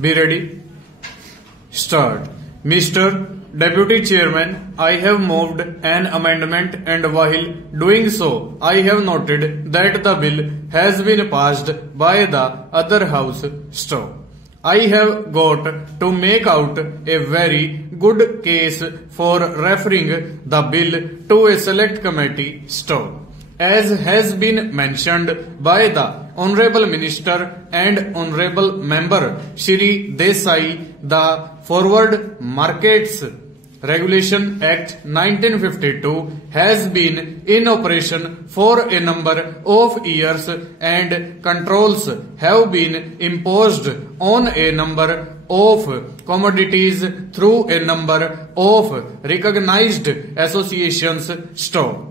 Be ready. Start. Mr. Deputy Chairman, I have moved an amendment and while doing so, I have noted that the bill has been passed by the other house. Stop. I have got to make out a very good case for referring the bill to a select committee. Stop. As has been mentioned by the Honorable Minister and Honorable Member Shri Desai, the Forward Markets Regulation Act 1952 has been in operation for a number of years and controls have been imposed on a number of commodities through a number of recognized associations. Stop.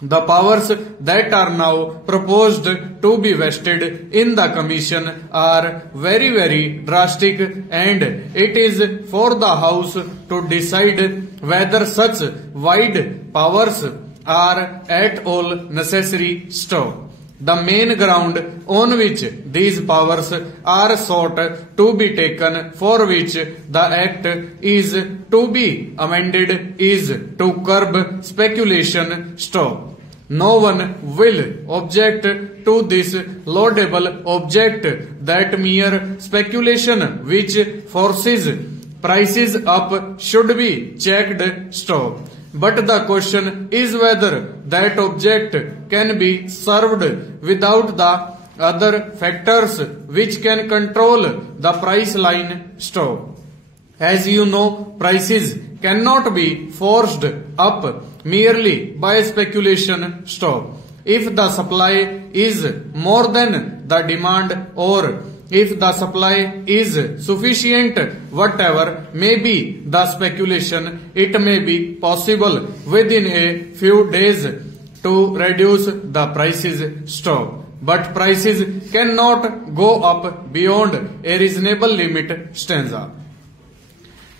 The powers that are now proposed to be vested in the Commission are very drastic, and it is for the House to decide whether such wide powers are at all necessary. Stop. The main ground on which these powers are sought to be taken, for which the Act is to be amended, is to curb speculation. Stop. No one will object to this laudable object that mere speculation which forces prices up should be checked. Stop. But the question is whether that object can be served without the other factors which can control the price line. Stop. As you know, prices cannot be forced up merely by speculation. Stop. If the supply is more than the demand, or if the supply is sufficient, whatever may be the speculation, it may be possible within a few days to reduce the prices. Stop. But prices cannot go up beyond a reasonable limit. Stanza.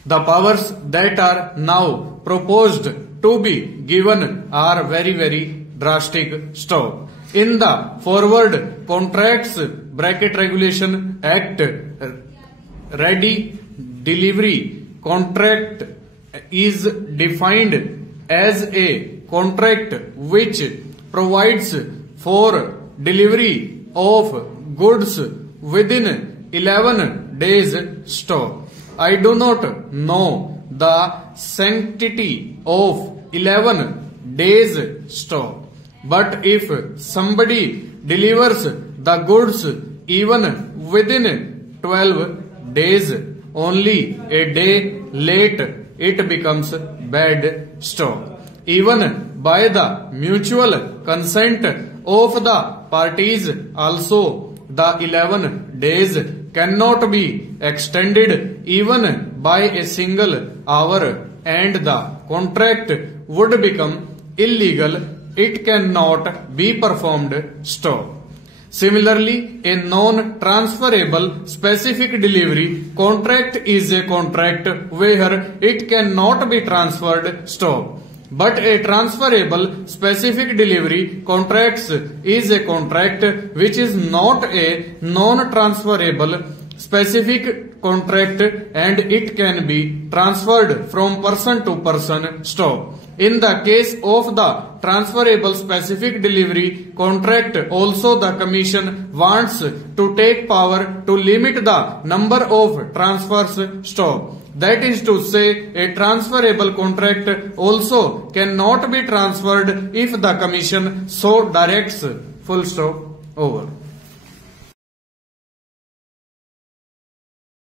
The powers that are now proposed to be given are very drastic. Stop. In the Forward Contracts Regulation Act, ready delivery contract is defined as a contract which provides for delivery of goods within 11 days. Stop. I do not know the sanctity of 11 days. Stop. But if somebody delivers the goods even within 12 days, only a day late, it becomes bad. Stop. Even by the mutual consent of the parties also, the 11 days cannot be extended even by a single hour, and the contract would become illegal. It cannot be performed. Stop. Similarly, a non-transferable specific delivery contract is a contract where it cannot be transferred. Stop. But a transferable specific delivery contract is a contract which is not a non-transferable specific contract, and it can be transferred from person to person. Stop. In the case of the transferable specific delivery contract, also the Commission wants to take power to limit the number of transfers. Stop. That is to say, a transferable contract also cannot be transferred if the Commission so directs. Full stop. Over.